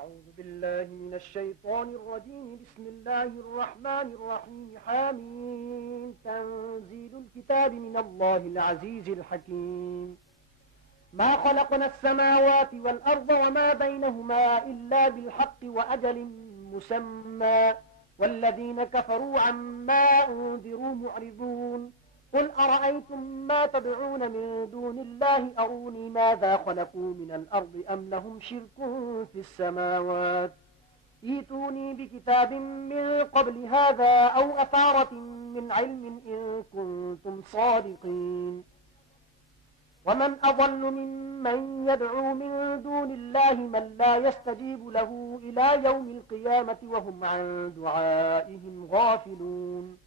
أعوذ بالله من الشيطان الرجيم. بسم الله الرحمن الرحيم. حامين. تنزيل الكتاب من الله العزيز الحكيم. ما خلقنا السماوات والأرض وما بينهما إلا بالحق وأجل مسمى والذين كفروا عما أنذروا معرضون. قل أرأيتم ما تدعون من دون الله أروني ماذا خلقوا من الأرض أم لهم شرك في السماوات ائتوني بكتاب من قبل هذا أو أثارة من علم إن كنتم صادقين. ومن أضل ممن يدعو من دون الله من لا يستجيب له إلى يوم القيامة وهم عن دعائهم غافلون.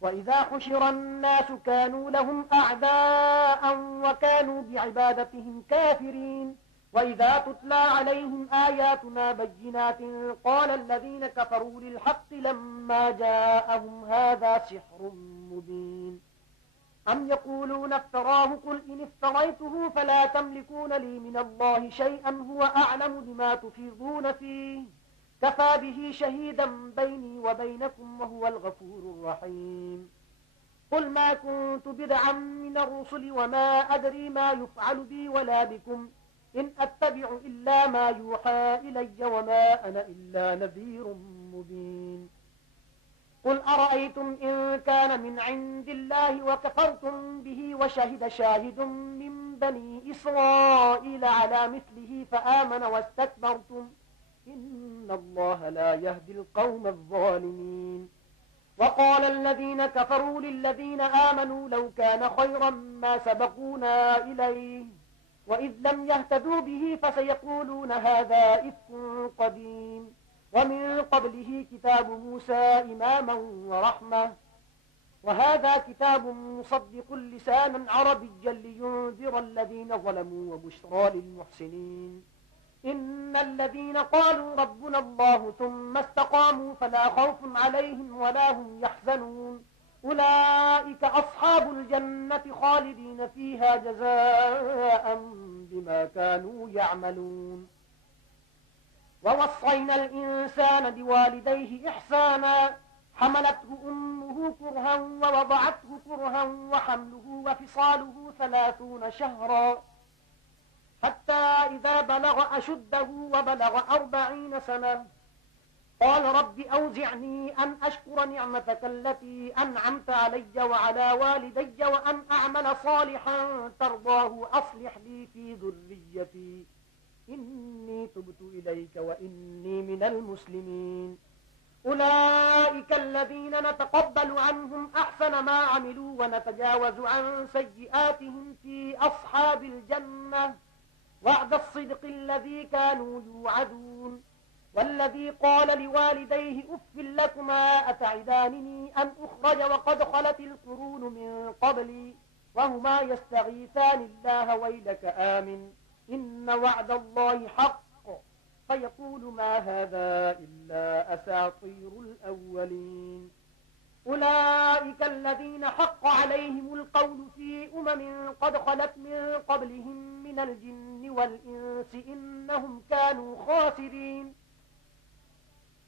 وإذا حشر الناس كانوا لهم أعداء وكانوا بعبادتهم كافرين. وإذا تتلى عليهم آياتنا بينات قال الذين كفروا للحق لما جاءهم هذا سحر مبين. أم يقولون افتراه قل إن افتريته فلا تملكون لي من الله شيئا هو أعلم بما تفيضون فيه كفى به شهيدا بيني وبينكم وهو الغفور الرحيم. قل ما كنت بدعا من الرسل وما أدري ما يفعل بي ولا بكم إن أتبع إلا ما يوحى إلي وما أنا إلا نذير مبين. قل أرأيتم إن كان من عند الله وكفرتم به وشهد شاهد من بني إسرائيل على مثله فآمن واستكبرتم إن الله لا يهدي القوم الظالمين. وقال الذين كفروا للذين آمنوا لو كان خيرا ما سبقونا إليه وإذ لم يهتدوا به فسيقولون هذا إفك قديم ومن قبله كتاب موسى إماما ورحمة وهذا كتاب مصدق لسانا عربيا لينذر الذين ظلموا وبشرى للمحسنين. إن الذين قالوا ربنا الله ثم استقاموا فلا خوف عليهم ولا هم يحزنون أولئك أصحاب الجنة خالدين فيها جزاء بما كانوا يعملون. ووصينا الإنسان بوالديه إحسانا حملته أمه كرها ووضعته كرها وحمله وفصاله 30 شهرا حتى إذا بلغ أشده وبلغ 40 سنة قال رب أوزعني أن أشكر نعمتك التي أنعمت علي وعلى والدي وأن أعمل صالحا ترضاه أصلح لي في ذريتي إني تبت إليك وإني من المسلمين. أولئك الذين نتقبل عنهم أحسن ما عملوا ونتجاوز عن سيئاتهم في أصحاب الجنة وعد الصدق الذي كانوا يوعدون. والذي قال لوالديه أف لكما أتعدانني أن أخرج وقد خلت القرون من قبلي وهما يستغيثان الله ويلك آمن إن وعد الله حق فيقول ما هذا إلا أساطير الأولين. أولئك الذين حق عليهم القول في قد خلت من قبلهم من الجن والإنس إنهم كانوا خاسرين.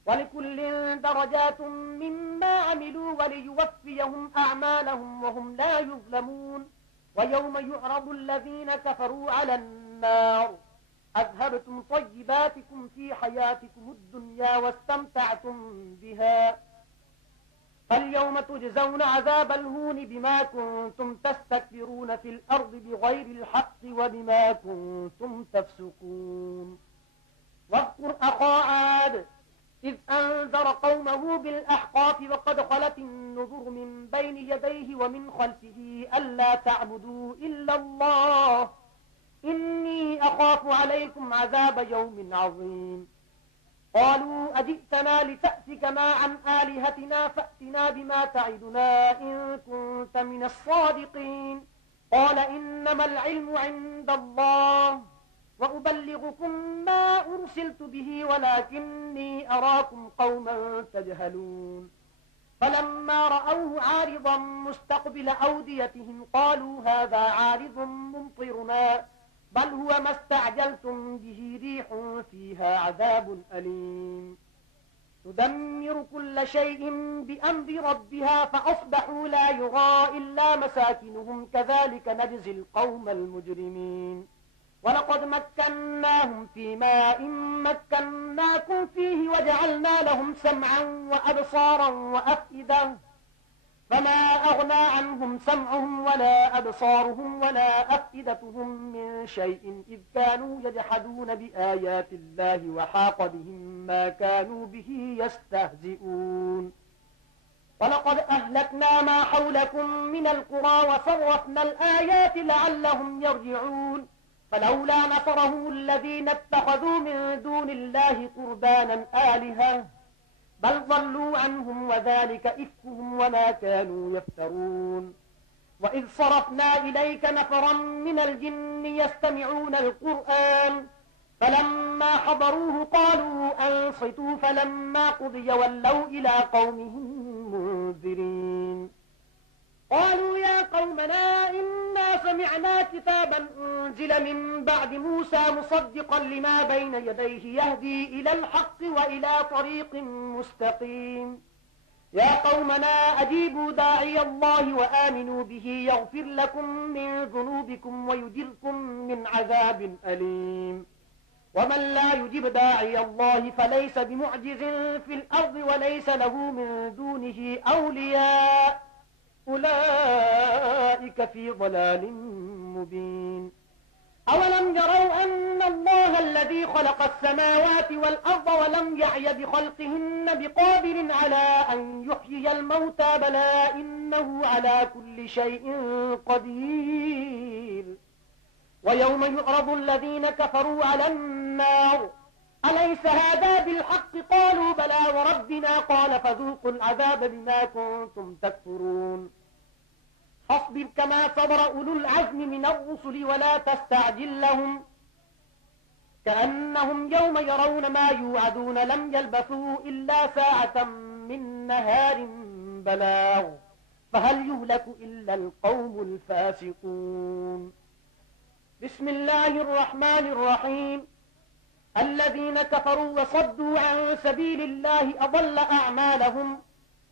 ولكل درجات مما عملوا وليوفيهم أعمالهم وهم لا يظلمون. ويوم يعرض الذين كفروا على النار أذهبتم طيباتكم في حياتكم الدنيا واستمتعتم بها فاليوم تجزون عذاب الهون بما كنتم تستكبرون في الأرض بغير الحق وبما كنتم تفسقون. واذكر أخا عاد إذ أنذر قومه بالأحقاف وقد خلت النذر من بين يديه ومن خلفه ألا تعبدوا إلا الله إني أخاف عليكم عذاب يوم عظيم. قالوا أجئتنا لتأفكنا عن آلهتنا فأتنا بما تعدنا إن كنت من الصادقين. قال إنما العلم عند الله وأبلغكم ما أرسلت به ولكني أراكم قوما تجهلون. فلما رأوه عارضا مستقبل أوديتهم قالوا هذا عارض ممطرنا بل هو ما استعجلتم به ريح فيها عذاب أليم تدمر كل شيء بأمر ربها فأصبحوا لا يرى إلا مساكنهم كذلك نجزي القوم المجرمين ولقد مكناهم في ماء مكناكم فيه وجعلنا لهم سمعا وأبصارا وأفئدة فما أغنى عنهم سمعهم ولا أبصارهم ولا أفئدتهم من شيء إذ كانوا يجحدون بآيات الله وحاق بهم ما كانوا به يستهزئون ولقد أهلكنا ما حولكم من القرى وصرفنا الآيات لعلهم يرجعون فلولا نصرهم الذين اتخذوا من دون الله قربانا آلهة بل ضلوا عنهم وذلك إفكهم وما كانوا يفترون وإذ صرفنا إليك نفرا من الجن يستمعون القرآن فلما حضروه قالوا أنصتوا فلما قضي ولوا إلى قومهم منذرين قالوا يا قومنا إنا سمعنا كتابا أنزل من بعد موسى مصدقا لما بين يديه يهدي إلى الحق وإلى طريق مستقيم يا قومنا أجيبوا داعي الله وآمنوا به يغفر لكم من ذنوبكم ويجركم من عذاب أليم ومن لا يجب داعي الله فليس بمعجز في الأرض وليس له من دونه أولياء أولئك في ضلال مبين أولم يروا أن الله الذي خلق السماوات والأرض ولم يعي بخلقهن بقادر على أن يحيي الموتى بلى إنه على كل شيء قدير ويوم يعرض الذين كفروا على النار أليس هذا بالحق قالوا بلى وربنا قال فذوقوا العذاب بما كنتم تكفرون فاصبر كما صبر أولو العزم من الرسل ولا تستعجل لهم كأنهم يوم يرون ما يوعدون لم يلبثوا إلا ساعة من نهار بلاغ فهل يهلك إلا القوم الفاسقون بسم الله الرحمن الرحيم الذين كفروا وصدوا عن سبيل الله أضل أعمالهم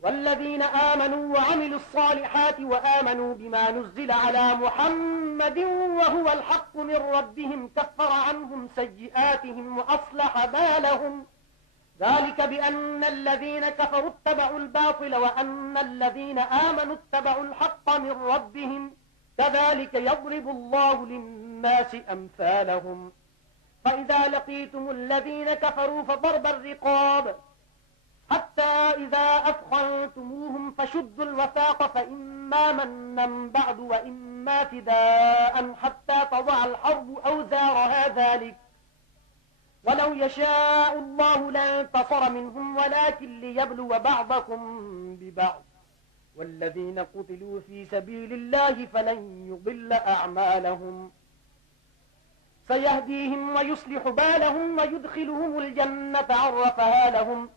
والذين آمنوا وعملوا الصالحات وآمنوا بما نزل على محمد وهو الحق من ربهم كفر عنهم سيئاتهم وأصلح بالهم ذلك بأن الذين كفروا اتبعوا الباطل وأن الذين آمنوا اتبعوا الحق من ربهم كذلك يضرب الله للناس أمثالهم فإذا لقيتم الذين كفروا فضرب الرقاب حتى إذا أثخنتموهم فشدوا الوثاق فإما منا بعد وإما فداء حتى تضع الحرب أوزارها ذلك ولو يشاء الله لانتصر منهم ولكن ليبلو بعضكم ببعض والذين قتلوا في سبيل الله فلن يضل أعمالهم سيهديهم ويصلح بالهم ويدخلهم الجنة عرفها لهم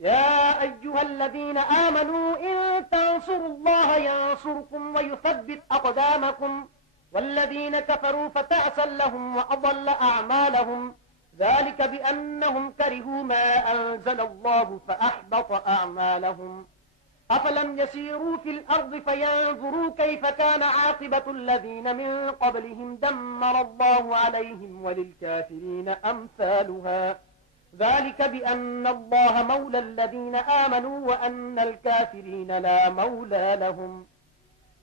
يا أيها الذين آمنوا إن تنصروا الله ينصركم ويثبت أقدامكم والذين كفروا فتعسا لهم وأضل أعمالهم ذلك بأنهم كرهوا ما أنزل الله فأحبط أعمالهم أفلم يسيروا في الأرض فينظروا كيف كان عاقبة الذين من قبلهم دمر الله عليهم وللكافرين أمثالها ذلك بأن الله مولى الذين آمنوا وأن الكافرين لا مولى لهم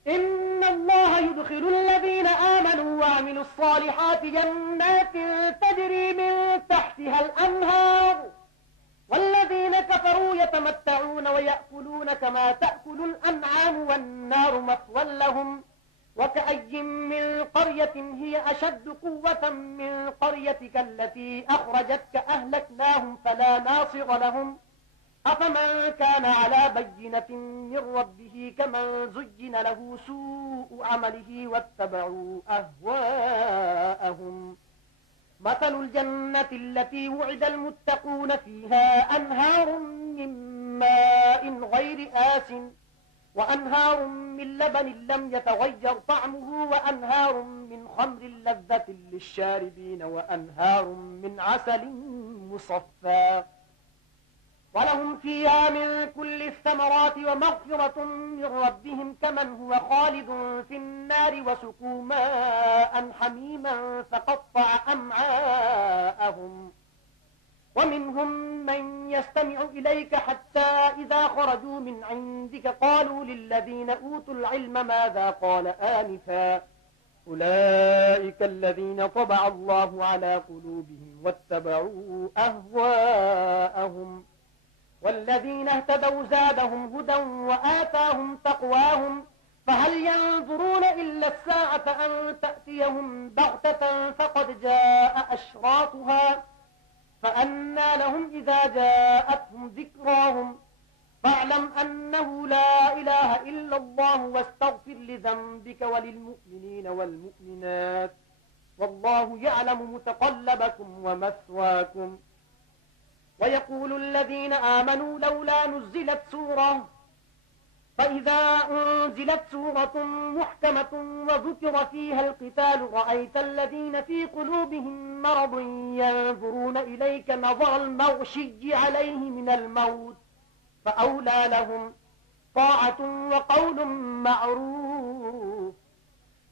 إن الله يدخل الذين آمنوا وعملوا الصالحات جنات تجري من تحتها الأنهار والذين كفروا يتمتعون ويأكلون كما تأكل الأنعام والنار مثوى لهم وكأي من قرية هي أشد قوة من قريتك التي أخرجتك أهلكناهم فلا ناصر لهم أفمن كان على بينة من ربه كمن زين له سوء عمله واتبعوا أهواءهم مثل الجنة التي وعد المتقون فيها أنهار من ماء غير آسٍ وأنهار من لبن لم يتغير طعمه وأنهار من خمر لذة للشاربين وأنهار من عسل مصفى ولهم فيها من كل الثمرات ومغفرة من ربهم كمن هو خالد في النار وسقوا ماء حميما فقطع أمعاءهم ومنهم من يستمع إليك حتى إذا خرجوا من عندك قالوا للذين أوتوا العلم ماذا قال آنفا أولئك الذين طبع الله على قلوبهم واتبعوا أهواءهم والذين اهتدوا زادهم هدى وآتاهم تقواهم فهل ينظرون إلا الساعة أن تأتيهم بغتة فقد جاء أشراطها فأنى لهم إذا جاءتهم ذكراهم فاعلم أنه لا إله إلا الله واستغفر لذنبك وللمؤمنين والمؤمنات والله يعلم متقلبكم ومثواكم ويقول الذين آمنوا لولا نزلت سورة فإذا أنزلت سورة محكمة وذكر فيها القتال رأيت الذين في قلوبهم مرض ينظرون إليك نظر المغشي عليه من الموت فأولى لهم طاعة وقول معروف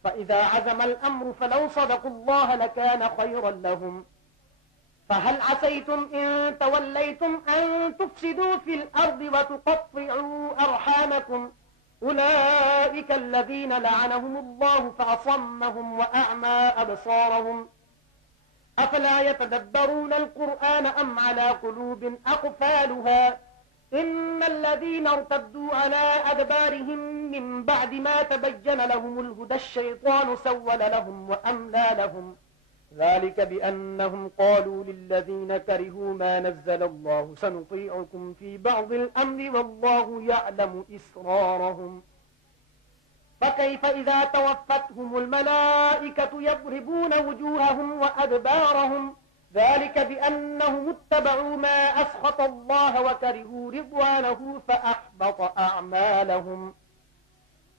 فإذا عزم الأمر فلو صدقوا الله لكان خيرا لهم فهل عسيتم إن توليتم أن تفسدوا في الأرض وتقطعوا أرحامكم أولئك الذين لعنهم الله فأصمهم وأعمى أبصارهم أفلا يتدبرون القرآن أم على قلوب أقفالها إن الذين ارتدوا على أدبارهم من بعد ما تبين لهم الهدى الشيطان سول لهم وأملى لهم ذلك بأنهم قالوا للذين كرهوا ما نزل الله سنطيعكم في بعض الأمر والله يعلم إسرارهم فكيف إذا توفتهم الملائكة يضربون وجوههم وأدبارهم ذلك بأنهم اتبعوا ما أسخط الله وكرهوا رضوانه فأحبط أعمالهم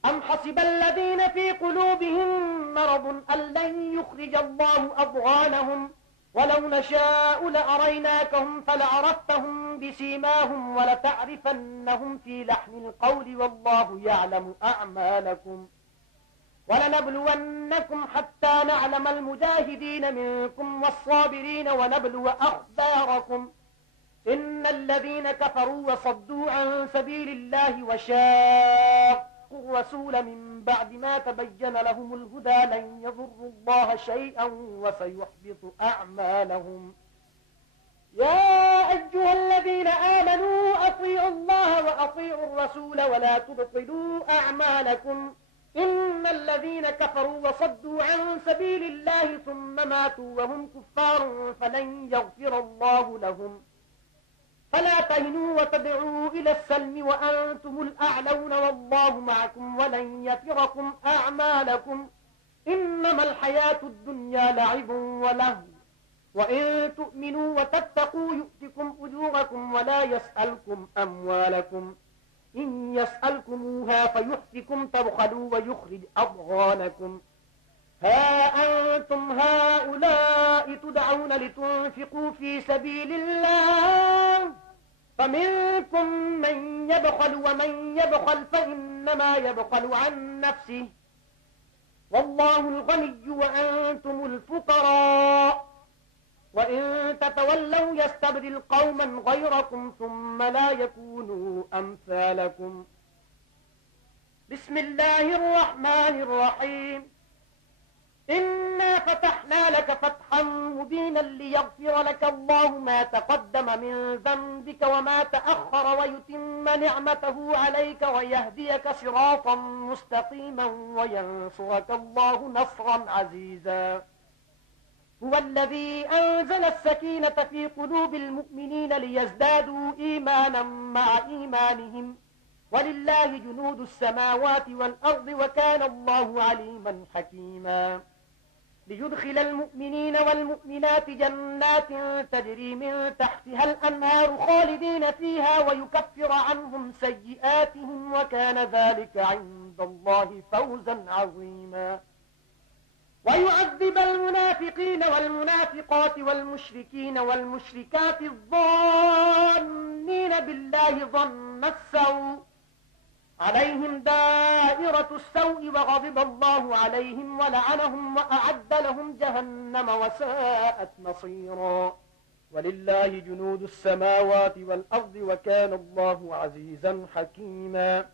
أم حسب الذين في قلوبهم مرض أن لن يخرج الله أضغانهم ولو نشاء لأريناكهم فلعرفتهم بسيماهم ولتعرفنهم في لحن القول والله يعلم أعمالكم ولنبلونكم حتى نعلم المجاهدين منكم والصابرين ونبلو أخباركم إن الذين كفروا وصدوا عن سبيل الله وشاقوا الرسول من بعد ما تبين لهم الهدى لن يضروا الله شيئا وسيحبط أعمالهم يا أيها الذين آمنوا أطيعوا الله وأطيعوا الرسول ولا تبطلوا أعمالكم إن الذين كفروا وصدوا عن سبيل الله ثم ماتوا وهم كفار فلن يغفر الله لهم فلا تهنوا وتدعوا إلى السلم وأنتم الأعلون والله معكم ولن يتركم أعمالكم إنما الحياة الدنيا لعب ولهو وإن تؤمنوا وتتقوا يؤتكم أجوركم ولا يسألكم أموالكم إن يسألكموها فيحفكم تبخلوا ويخرج أضغانكم ها أنتم هؤلاء تدعون لتنفقوا في سبيل الله فمنكم من يبخل ومن يبخل فإنما يبخل عن نفسه والله الغني وأنتم الفقراء وإن تتولوا يستبدل قوما غيركم ثم لا يكونوا أمثالكم بسم الله الرحمن الرحيم إنا فتحنا لك فتحا مبينا ليغفر لك الله ما تقدم من ذنبك وما تأخر ويتم نعمته عليك ويهديك صراطا مستقيما وينصرك الله نصرا عزيزا هو الذي أنزل السكينة في قلوب المؤمنين ليزدادوا إيمانا مع إيمانهم ولله جنود السماوات والأرض وكان الله عليما حكيما ليدخل المؤمنين والمؤمنات جنات تجري من تحتها الأنهار خالدين فيها ويكفر عنهم سيئاتهم وكان ذلك عند الله فوزا عظيما ويعذب المنافقين والمنافقات والمشركين والمشركات الظانين بالله ظن السوء عليهم دائرة السوء وغضب الله عليهم ولعنهم وأعد لهم جهنم وساءت مصيرا ولله جنود السماوات والأرض وكان الله عزيزا حكيما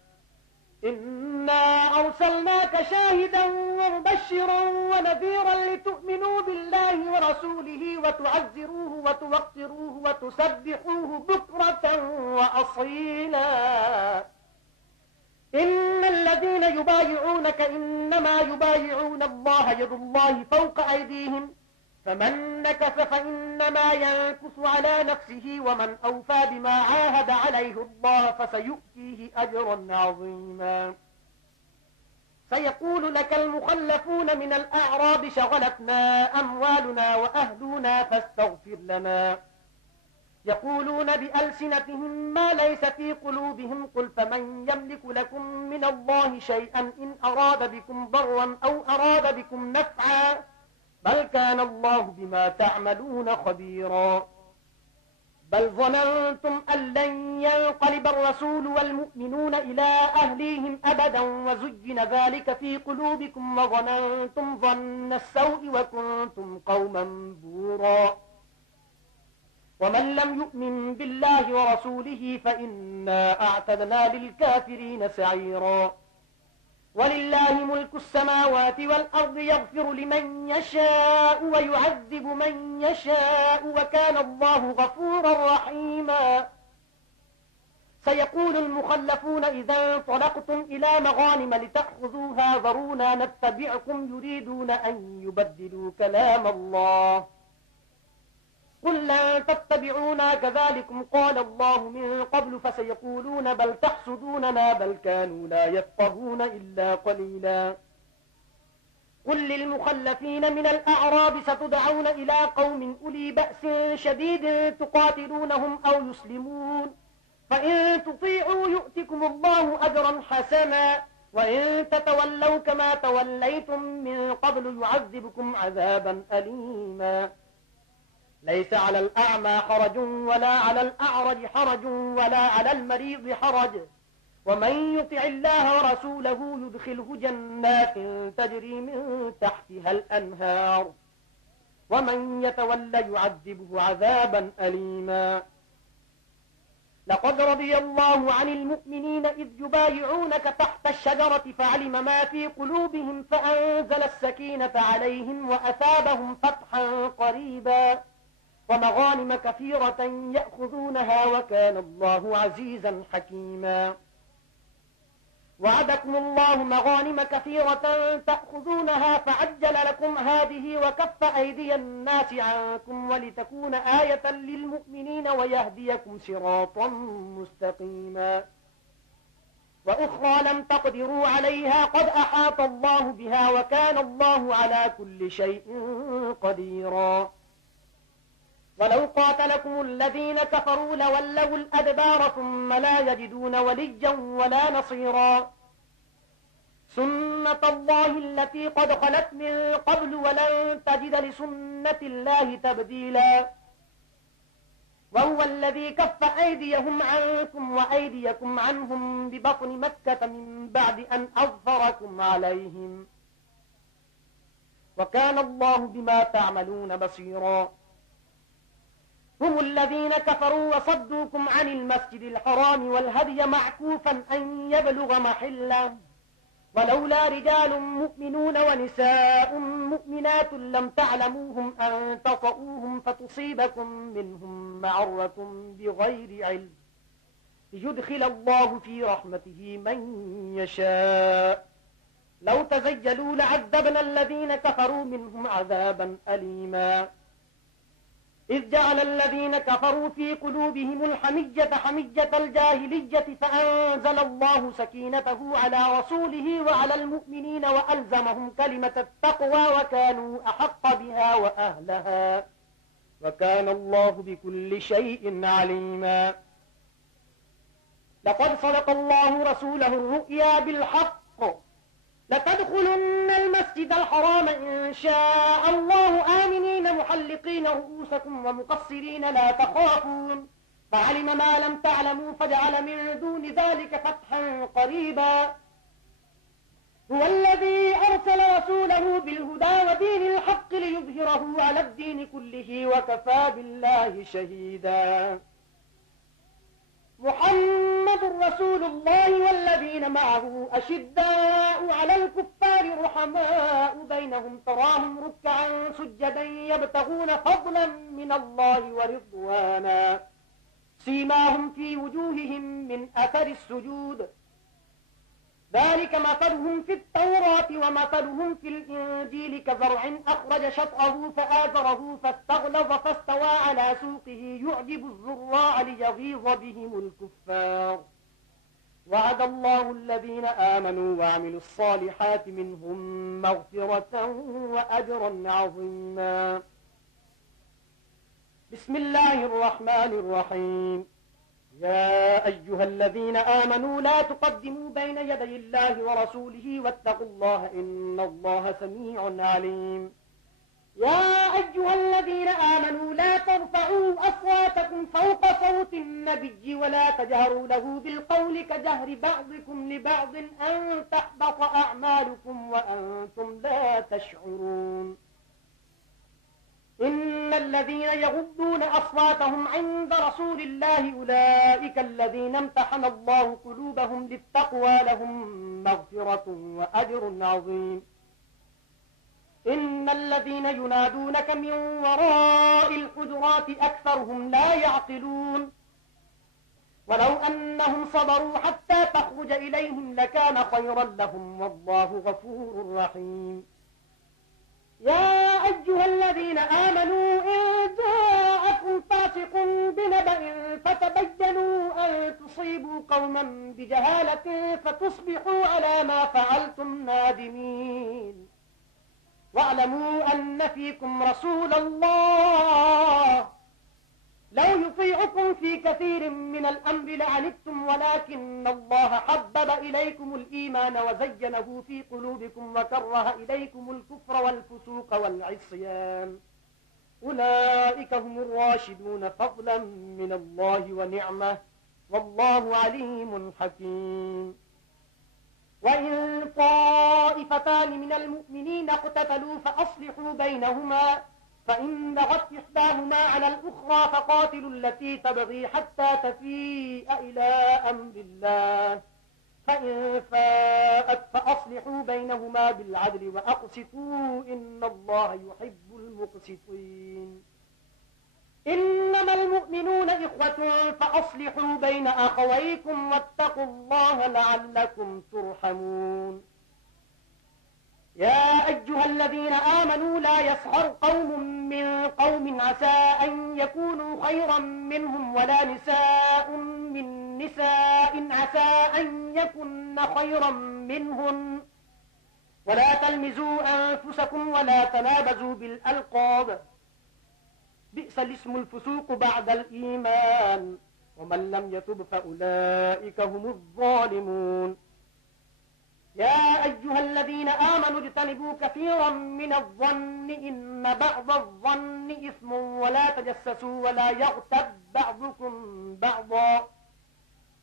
إنا أرسلناك شاهدا ومبشرا ونذيرا لتؤمنوا بالله ورسوله وتعزروه وتوقروه وتسبحوه بكرة وأصيلا إن الذين يبايعونك إنما يبايعون الله يد الله فوق أيديهم فمن نكث فإنما ينكث على نفسه ومن أوفى بما عاهد عليه الله فسيؤتيه أجرا عظيما سيقول لك المخلفون من الأعراب شغلتنا أموالنا وأهلنا فاستغفر لنا يقولون بألسنتهم ما ليس في قلوبهم قل فمن يملك لكم من الله شيئا إن أراد بكم ضرا أو أراد بكم نفعا بل كان الله بما تعملون خبيرا بل ظننتم أن لن ينقلب الرسول والمؤمنون إلى أهليهم أبدا وزين ذلك في قلوبكم وظننتم ظن السوء وكنتم قوما بورا ومن لم يؤمن بالله ورسوله فإنا أعتدنا للكافرين سعيرا ولله ملك السماوات والأرض يغفر لمن يشاء ويعذب من يشاء وكان الله غفورا رحيما سيقول المخلفون إذا انطلقتم إلى مغانم لتأخذوها ذرونا نتبعكم يريدون أن يبدلوا كلام الله قل لن تتبعونا كذلكم قال الله من قبل فسيقولون بل تحسدوننا بل كانوا لا يفقهون إلا قليلا قل للمخلفين من الأعراب ستدعون إلى قوم أولي بأس شديد تقاتلونهم أو يسلمون فإن تطيعوا يؤتكم الله أجرا حسنا وإن تتولوا كما توليتم من قبل يعذبكم عذابا أليما ليس على الأعمى حرج ولا على الأعرج حرج ولا على المريض حرج ومن يطع الله ورسوله يدخله جنات تجري من تحتها الأنهار ومن يتولى يعذبه عذابا أليما لقد رضي الله عن المؤمنين إذ يبايعونك تحت الشجرة فعلم ما في قلوبهم فأنزل السكينة عليهم وأثابهم فتحا قريبا ومغانم كثيرة يأخذونها وكان الله عزيزا حكيما وعدكم الله مغانم كثيرة تأخذونها فعجل لكم هذه وكف أيدي الناس عنكم ولتكون آية للمؤمنين ويهديكم صراطا مستقيما وأخرى لم تقدروا عليها قد أحاط الله بها وكان الله على كل شيء قديرا ولو قاتلكم الذين كفروا لولوا الأدبار ثم لا يجدون وليا ولا نصيرا سنة الله التي قد خلت من قبل ولن تجد لسنة الله تبديلا وهو الذي كف أيديهم عنكم وأيديكم عنهم ببطن مكة من بعد أن أظفركم عليهم وكان الله بما تعملون بصيرا هم الذين كفروا وصدوكم عن المسجد الحرام والهدي معكوفا أن يبلغ محله ولولا رجال مؤمنون ونساء مؤمنات لم تعلموهم أن تطؤوهم فتصيبكم منهم معرة بغير علم ليدخل الله في رحمته من يشاء لو تزيلوا لعذبنا الذين كفروا منهم عذابا أليما إذ جعل الذين كفروا في قلوبهم الحمية حمية الجاهلية فأنزل الله سكينته على رسوله وعلى المؤمنين وألزمهم كلمة التقوى وكانوا أحق بها وأهلها وكان الله بكل شيء عليما. لقد صدق الله رسوله الرؤيا بالحق لتدخلن المسجد الحرام إن شاء الله آمنين محلقين رؤوسكم ومقصرين لا تخافون فعلم ما لم تعلموا فجعل من دون ذلك فتحا قريبا. هو الذي أرسل رسوله بالهدى ودين الحق ليظهره على الدين كله وكفى بالله شهيدا. محمد رسول الله والذين معه أشداء على الكفار رحماء بينهم تراهم ركعا سجدا يبتغون فضلا من الله ورضوانا سيماهم في وجوههم من أثر السجود ذلك مثلهم في التوراة ومثلهم في الإنجيل كزرع أخرج شطأه فآزره فاستغلظ فاستوى على سوقه يعجب الزراع ليغيظ بهم الكفار. وعد الله الذين آمنوا وعملوا الصالحات منهم مغفرة وأجرا عظيما. بسم الله الرحمن الرحيم. يا أيها الذين آمنوا لا تقدموا بين يدي الله ورسوله واتقوا الله إن الله سميع عليم. يا أيها الذين آمنوا لا ترفعوا أصواتكم فوق صوت النبي ولا تجهروا له بالقول كجهر بعضكم لبعض أن تحبط أعمالكم وأنتم لا تشعرون. إن الذين يغضون أصواتهم عند رسول الله أولئك الذين امتحن الله قلوبهم للتقوى لهم مغفرة وأجر عظيم. إن الذين ينادونك من وراء الحجرات أكثرهم لا يعقلون ولو أنهم صبروا حتى تخرج إليهم لكان خيرا لهم والله غفور رحيم. يا أيها الذين آمنوا إن جاءكم فاسق بنبأ فتبينوا أن تصيبوا قوما بجهالة فتصبحوا على ما فعلتم نادمين. واعلموا أن فيكم رسول الله لو يطيعكم في كثير من الأمر لعنتم ولكن الله حبب إليكم الإيمان وزينه في قلوبكم وكره إليكم الكفر والفسوق والعصيان أولئك هم الراشدون فضلا من الله ونعمة والله عليم حكيم. وإن طائفتان من المؤمنين اقتتلوا فأصلحوا بينهما فإن بغت إحداهما على الأخرى فقاتلوا التي تبغي حتى تفيء إلى أمر الله فإن فاءت فأصلحوا بينهما بالعدل وأقسطوا إن الله يحب المقسطين. إنما المؤمنون إخوة فأصلحوا بين أخويكم واتقوا الله لعلكم ترحمون. يا أيها الذين آمنوا لا يسخر قوم من قوم عسى أن يكونوا خيرا منهم ولا نساء من نساء عسى أن يكن خيرا منهن ولا تلمزوا أنفسكم ولا تنابزوا بالألقاب بئس الاسم الفسوق بعد الإيمان ومن لم يتب فأولئك هم الظالمون. يا أيها الذين آمنوا اجتنبوا كثيرا من الظن إن بعض الظن إثم ولا تجسسوا ولا يغتب بعضكم بعضا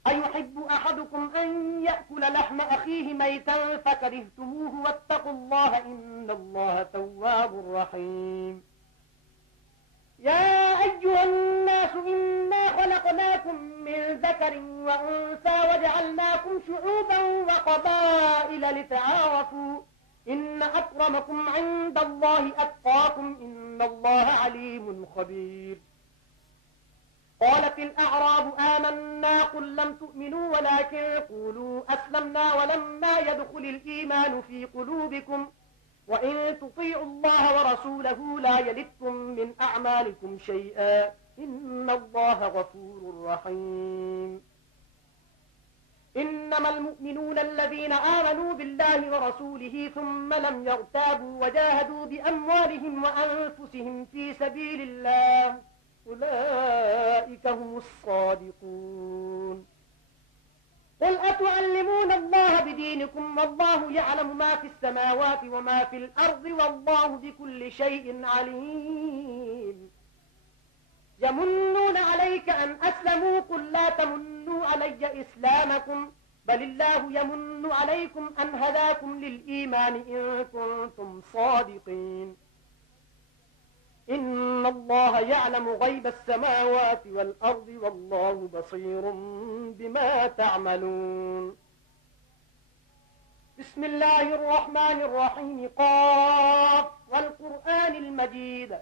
أيحب أحدكم أن يأكل لحم أخيه ميتا فكرهتموه واتقوا الله إن الله تواب رحيم. يا أيها الناس إنا خلقناكم من ذكر وأنثى وجعلناكم شعوبا وقبائل لتعارفوا إن أكرمكم عند الله أتقاكم إن الله عليم خبير. قالت الأعراب آمنا قل لم تؤمنوا ولكن قولوا أسلمنا ولما يدخل الإيمان في قلوبكم وإن تطيعوا الله ورسوله لا يلدكم من أعمالكم شيئا إن الله غفور رحيم إنما المؤمنون الذين آمنوا بالله ورسوله ثم لم يرتابوا وجاهدوا بأموالهم وأنفسهم في سبيل الله أولئك هم الصادقون قل أتعلمون الله بدينكم والله يعلم ما في السماوات وما في الأرض والله بكل شيء عليم يمنون عليك أن أسلموا قل لا تمنوا علي إسلامكم بل الله يمن عليكم أن هداكم للإيمان إن كنتم صادقين إن الله يعلم غيب السماوات والأرض والله بصير بما تعملون بسم الله الرحمن الرحيم قاف والقرآن المجيد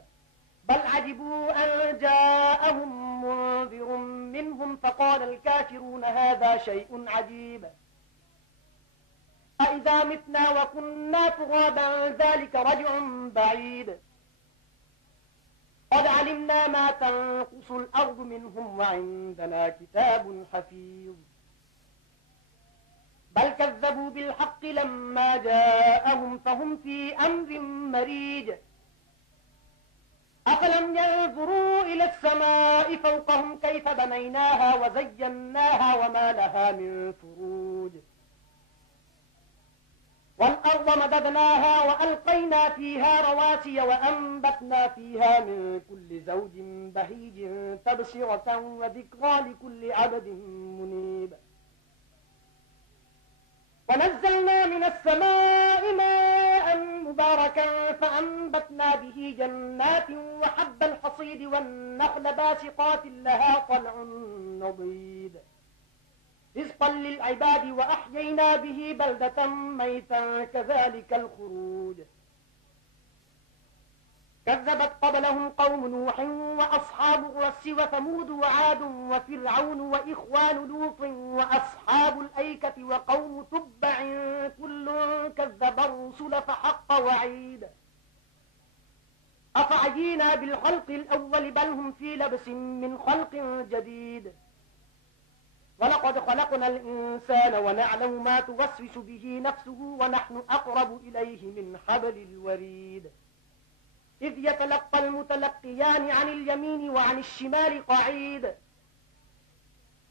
بل عجبوا أن جاءهم منذر منهم فقال الكافرون هذا شيء عجيب أإذا متنا وكنا ترابا ذلك رجع بعيد قد علمنا ما تنقص الأرض منهم وعندنا كتاب حفيظ بل كذبوا بالحق لما جاءهم فهم في أمر مريج أفلم ينظروا إلى السماء فوقهم كيف بنيناها وزيناها وما لها من فروج والأرض مددناها وألقينا فيها رواسي وأنبتنا فيها من كل زوج بهيج تبصرة وذكرى لكل عبد منيب ونزلنا من السماء ماء مباركا فأنبتنا به جنات وحب الحصيد والنخل باسقات لها طلع نضيد رزقا للعباد وأحيينا به بلدة ميتا كذلك الخروج كذبت قبلهم قوم نوح وأصحاب الرس وثمود وعاد وفرعون وإخوان لوط وأصحاب الأيكة وقوم تبع كل كذب الرسل فحق وعيد أفعينا بالخلق الأول بل هم في لبس من خلق جديد ولقد خلقنا الإنسان ونعلم ما توسوس به نفسه ونحن أقرب إليه من حبل الوريد إذ يتلقى المتلقيان عن اليمين وعن الشمال قعيد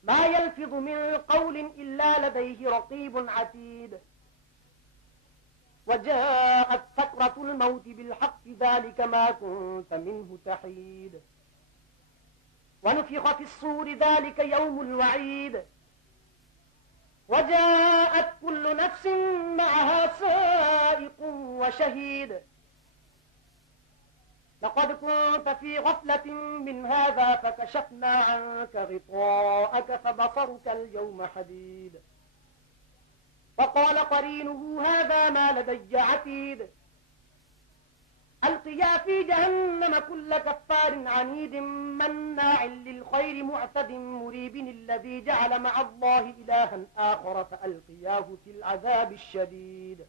ما يلفظ من قول إلا لديه رقيب عتيد وجاءت سكرة الموت بالحق ذلك ما كنت منه تحيد ونفخ في الصور ذلك يوم الوعيد وجاءت كل نفس معها سائق وشهيد لقد كنت في غفلة من هذا فكشفنا عنك غطاءك فبصرك اليوم حديد فقال قرينه هذا ما لدي عتيد ألقيا في جهنم كل كفار عنيد مناع للخير معتد مريب الذي جعل مع الله إلها آخر فألقياه في العذاب الشديد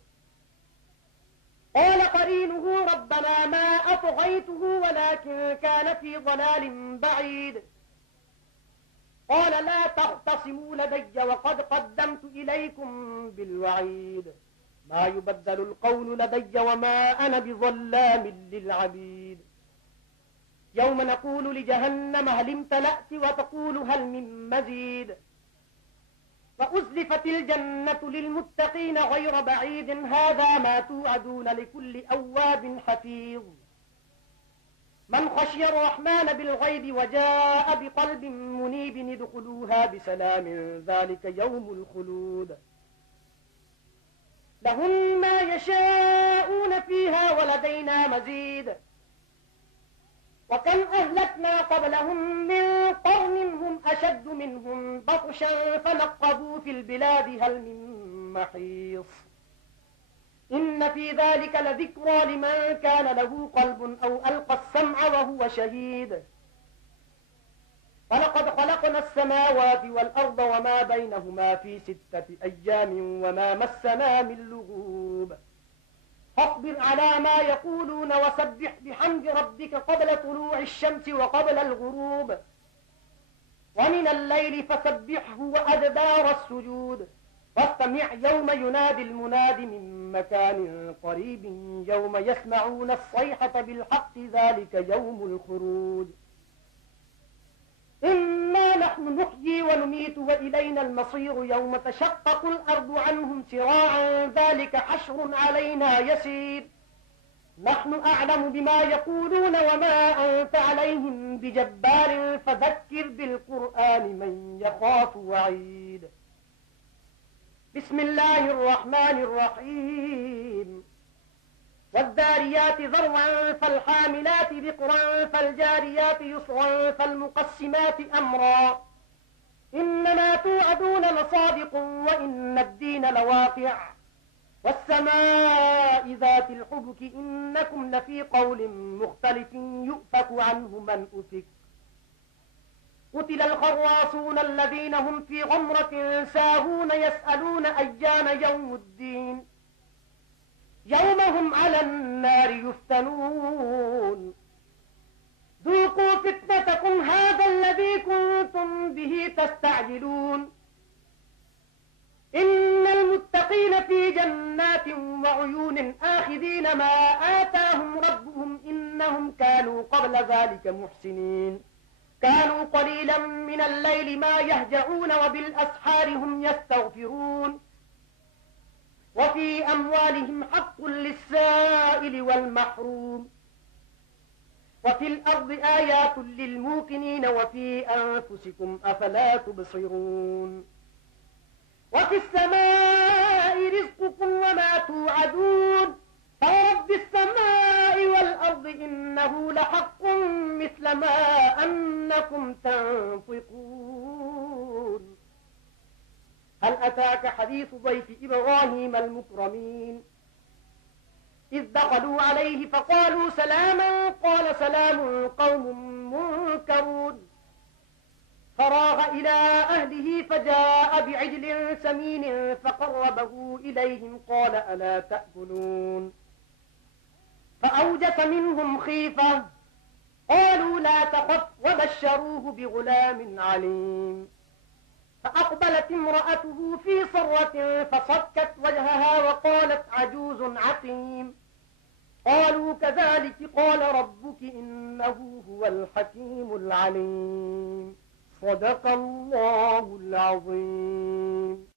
قال قرينه ربنا ما أطغيته ولكن كان في ضلال بعيد قال لا تختصموا لدي وقد قدمت إليكم بالوعيد ما يبدل القول لدي وما أنا بظلام للعبيد يوم نقول لجهنم هل امتلأت وتقول هل من مزيد وأزلفت الجنة للمتقين غير بعيد هذا ما توعدون لكل أواب حفيظ من خشي الرحمن بالغيب وجاء بقلب منيب ادخلوها بسلام ذلك يوم الخلود لهم ما يشاءون فيها ولدينا مزيد وكم أهلكنا قبلهم من قرن هم أشد منهم بطشا فنقبوا في البلاد هل من محيص إن في ذلك لذكرى لمن كان له قلب أو ألقى السمع وهو شهيد ولقد خلقنا السماوات والأرض وما بينهما في 6 أيام وما مسنا من لغوب فاصبر على ما يقولون وسبح بحمد ربك قبل طلوع الشمس وقبل الغروب ومن الليل فسبحه وأدبار السجود واستمع يوم ينادي المناد من مكان قريب يوم يسمعون الصيحة بالحق ذلك يوم الخروج إنا نحن نحيي ونميت وإلينا المصير يوم تشقق الأرض عنهم سراعا ذلك حشر علينا يسير نحن أعلم بما يقولون وما أنت عليهم بجبار فذكر بالقرآن من يخاف وعيد بسم الله الرحمن الرحيم والذاريات ذروا فالحاملات ذكرا فالجاريات يسرا فالمقسمات أمرا إنما توعدون لصادق وإن الدين لواقع والسماء ذات الحبك إنكم لفي قول مختلف يؤفك عنه من أفك قتل الخراصون الذين هم في غمرة ساهون يسألون أيان يوم الدين يوم هم على النار يفتنون ذوقوا فتنتكم هذا الذي كنتم به تستعجلون إن المتقين في جنات وعيون آخذين ما آتاهم ربهم إنهم كانوا قبل ذلك محسنين كانوا قليلا من الليل ما يهجعون وبالأسحار هم يستغفرون وفي أموالهم حق للسائل والمحروم وفي الأرض آيات للموقنين وفي أنفسكم أفلا تبصرون وفي السماء رزقكم وما توعدون فرب السماء والأرض إنه لحق مثل ما أنكم تنطقون هل أتاك حديث ضيف إبراهيم المكرمين إذ دخلوا عليه فقالوا سلاما قال سلام قوم منكرون فراغ إلى أهله فجاء بعجل سمين فقربه إليهم قال ألا تأكلون فأوجس منهم خيفة قالوا لا تخف وبشروه بغلام عليم فأقبلت امرأته في صرة فصكت وجهها وقالت عجوز عقيم قالوا كذلك قال ربك إنه هو الحكيم العليم صدق الله العظيم